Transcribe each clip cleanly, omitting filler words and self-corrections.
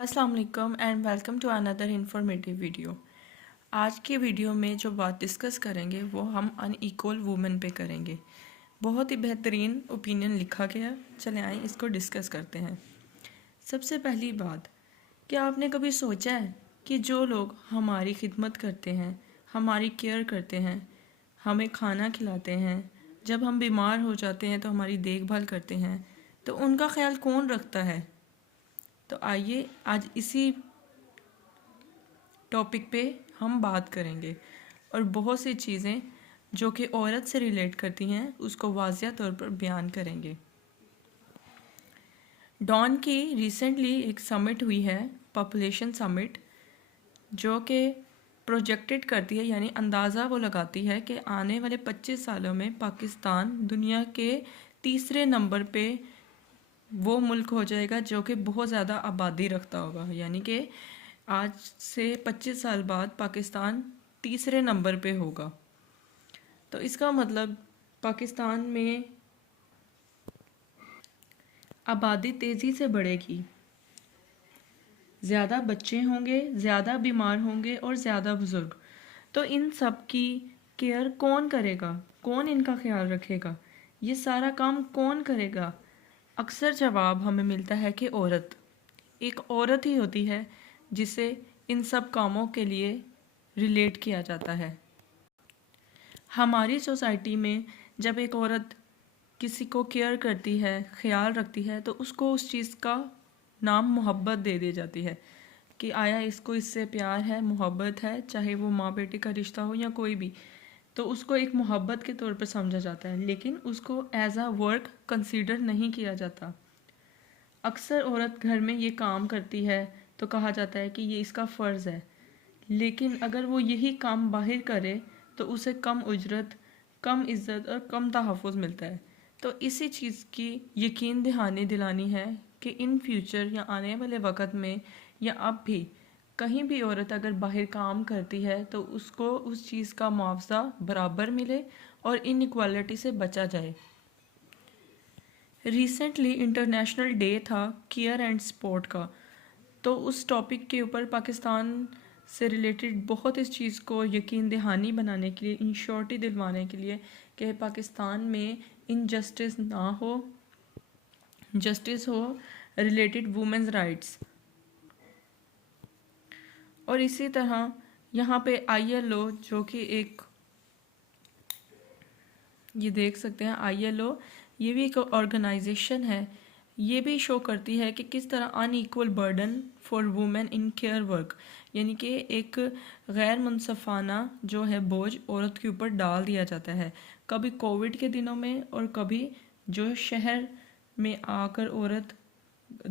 السلام علیکم and welcome to another informative video. آج کی ویڈیو میں جو بات ڈسکس کریں گے وہ ہم ان ایکول وومن پہ کریں گے۔ بہت ہی بہترین اوپینین لکھا گیا، چلیں آئیں اس کو ڈسکس کرتے ہیں۔ سب سے پہلی بات، کیا آپ نے کبھی سوچا ہے کہ جو لوگ ہماری خدمت کرتے ہیں، ہماری کیئر کرتے ہیں، ہمیں کھانا کھلاتے ہیں، جب ہم بیمار ہو جاتے ہیں تو ہماری دیکھ بھال کرتے ہیں، تو ان کا خیال کون رکھتا ہے؟ تو آئیے آج اسی ٹاپک پہ ہم بات کریں گے اور بہت سی چیزیں جو کہ عورت سے ریلیٹ کرتی ہیں اس کو واضح طور پر بیان کریں گے۔ ڈان کی ریسنٹلی ایک سمٹ ہوئی ہے، پاپولیشن سمٹ، جو کہ پروجیکٹڈ کرتی ہے، یعنی اندازہ وہ لگاتی ہے کہ آنے والے 25 سالوں میں پاکستان دنیا کے تیسرے نمبر پہ وہ ملک ہو جائے گا جو کہ بہت زیادہ آبادی رکھتا ہوگا، یعنی کہ آج سے 25 سال بعد پاکستان تیسرے نمبر پہ ہوگا۔ تو اس کا مطلب پاکستان میں آبادی تیزی سے بڑھے گی، زیادہ بچے ہوں گے، زیادہ بیمار ہوں گے اور زیادہ بزرگ۔ تو ان سب کی کیئر کون کرے گا؟ کون ان کا خیال رکھے گا؟ یہ سارا کام کون کرے گا؟ اکثر جواب ہمیں ملتا ہے کہ عورت، ایک عورت ہی ہوتی ہے جسے ان سب کاموں کے لیے ریلیٹ کیا جاتا ہے۔ ہماری سوسائٹی میں جب ایک عورت کسی کو کیئر کرتی ہے، خیال رکھتی ہے، تو اس کو اس چیز کا نام محبت دے دی جاتی ہے کہ آیا اس کو اس سے پیار ہے، محبت ہے، چاہے وہ ماں بیٹے کا رشتہ ہو یا کوئی بھی، تو اس کو ایک محبت کے طور پر سمجھا جاتا ہے، لیکن اس کو ایز اے ورک کنسیڈر نہیں کیا جاتا۔ اکثر عورت گھر میں یہ کام کرتی ہے تو کہا جاتا ہے کہ یہ اس کا فرض ہے، لیکن اگر وہ یہی کام باہر کرے تو اسے کم اجرت، کم عزت اور کم تحفظ ملتا ہے۔ تو اسی چیز کی یقین دہانی دلانی ہے کہ ان فیوچر یا آنے والے وقت میں یا اب بھی کہیں بھی عورت اگر باہر کام کرتی ہے تو اس کو اس چیز کا معاوضہ برابر ملے اور ان ایکوالٹی سے بچا جائے۔ ریسنٹلی انٹرنیشنل ڈے تھا کیئر اینڈ سپورٹ کا، تو اس ٹاپک کے اوپر پاکستان سے ریلیٹڈ بہت اس چیز کو یقین دہانی بنانے کے لیے، انشورٹی دلوانے کے لیے کہ پاکستان میں انجسٹس نہ ہو، جسٹس ہو ریلیٹڈ وومنز رائٹس۔ اور اسی طرح یہاں پہ ILO، جو کہ ایک، یہ دیکھ سکتے ہیں ILO، یہ بھی ایک آرگنائزیشن ہے، یہ بھی شو کرتی ہے کہ کس طرح unequal burden for women in care work, یعنی کہ ایک غیر منصفانہ جو ہے بوجھ عورت کے اوپر ڈال دیا جاتا ہے، کبھی کووڈ کے دنوں میں اور کبھی جو شہر میں آ کر عورت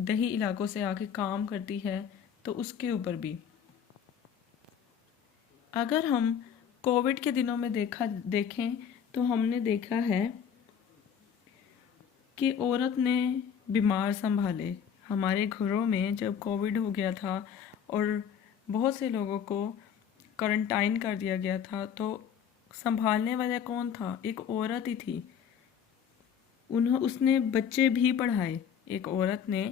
دیہی علاقوں سے آ کے کام کرتی ہے تو اس کے اوپر بھی۔ اگر ہم کووڈ کے دنوں میں دیکھیں تو ہم نے دیکھا ہے کہ عورت نے بیمار سنبھالے ہمارے گھروں میں جب کووڈ ہو گیا تھا اور بہت سے لوگوں کو کوارنٹائن کر دیا گیا تھا، تو سنبھالنے والا کون تھا؟ ایک عورت ہی تھی۔ اس نے بچے بھی پڑھائے۔ ایک عورت نے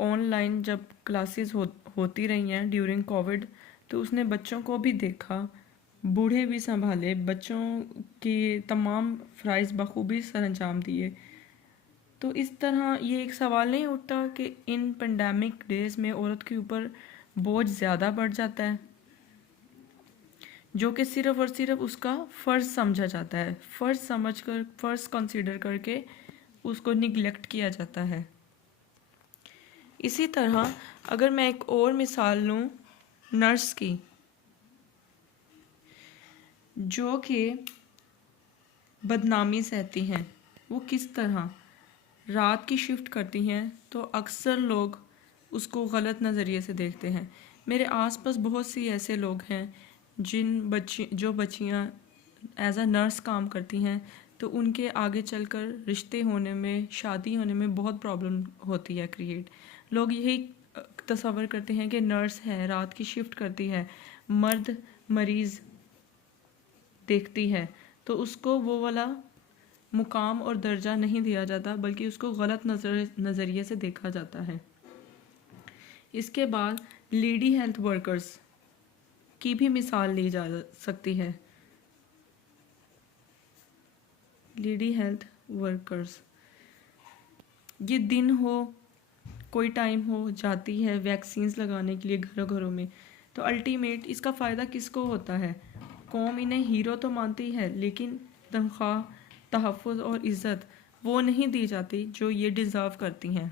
آن لائن جب کلاسز ہوتی رہی ہیں ڈیورنگ کووڈ، تو اس نے بچوں کو بھی دیکھا، بوڑھے بھی سنبھالے، بچوں کی تمام فرائض بخوبی سر انجام دیے۔ تو اس طرح یہ ایک سوال نہیں اٹھتا کہ ان پینڈیمک ڈیز میں عورت کے اوپر بوجھ زیادہ بڑھ جاتا ہے، جو کہ صرف اور صرف اس کا فرض سمجھا جاتا ہے، فرض سمجھ کر، فرض کنسیڈر کر کے اس کو نگلیکٹ کیا جاتا ہے۔ اسی طرح اگر میں ایک اور مثال لوں نرس کی، جو کہ بدنامی سہتی ہیں، وہ کس طرح رات کی شفٹ کرتی ہیں تو اکثر لوگ اس کو غلط نظریے سے دیکھتے ہیں۔ میرے آس پاس بہت سی ایسے لوگ ہیں جو بچیاں ایز اے نرس کام کرتی ہیں، تو ان کے آگے چل کر رشتے ہونے میں، شادی ہونے میں بہت پرابلم ہوتی ہے کریٹ۔ لوگ یہی تصور کرتے ہیں کہ نرس ہے، رات کی شفٹ کرتی ہے، مرد مریض دیکھتی ہے، تو اس کو وہ والا مقام اور درجہ نہیں دیا جاتا، بلکہ اس کو غلط نظریے سے دیکھا جاتا ہے۔ اس کے بعد لیڈی ہیلتھ ورکرز کی بھی مثال لی جا سکتی ہے. لیڈی ہیلتھ ورکرز، یہ دن ہو کوئی ٹائم ہو جاتی ہے ویکسینز لگانے کے لیے گھروں گھروں میں، تو الٹیمیٹ اس کا فائدہ کس کو ہوتا ہے؟ قوم انہیں ہیرو تو مانتی ہے، لیکن تنخواہ، تحفظ اور عزت وہ نہیں دی جاتی جو یہ ڈیزرو کرتی ہیں.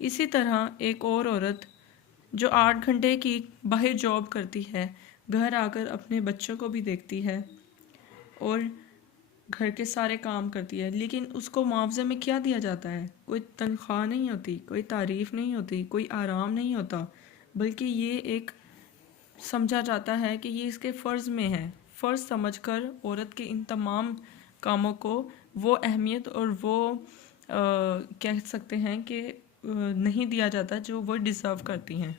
اسی طرح ایک اور عورت جو 8 گھنٹے کی باہر جاب کرتی ہے، گھر آ کر اپنے بچوں کو بھی دیکھتی ہے اور گھر کے سارے کام کرتی ہے، لیکن اس کو معاوضے میں کیا دیا جاتا ہے؟ کوئی تنخواہ نہیں ہوتی، کوئی تعریف نہیں ہوتی، کوئی آرام نہیں ہوتا، بلکہ یہ ایک سمجھا جاتا ہے کہ یہ اس کے فرض میں ہے. فرض سمجھ کر عورت کے ان تمام کاموں کو وہ اہمیت اور وہ کہہ سکتے ہیں کہ نہیں دیا جاتا جو وہ ڈیزرو کرتی ہیں.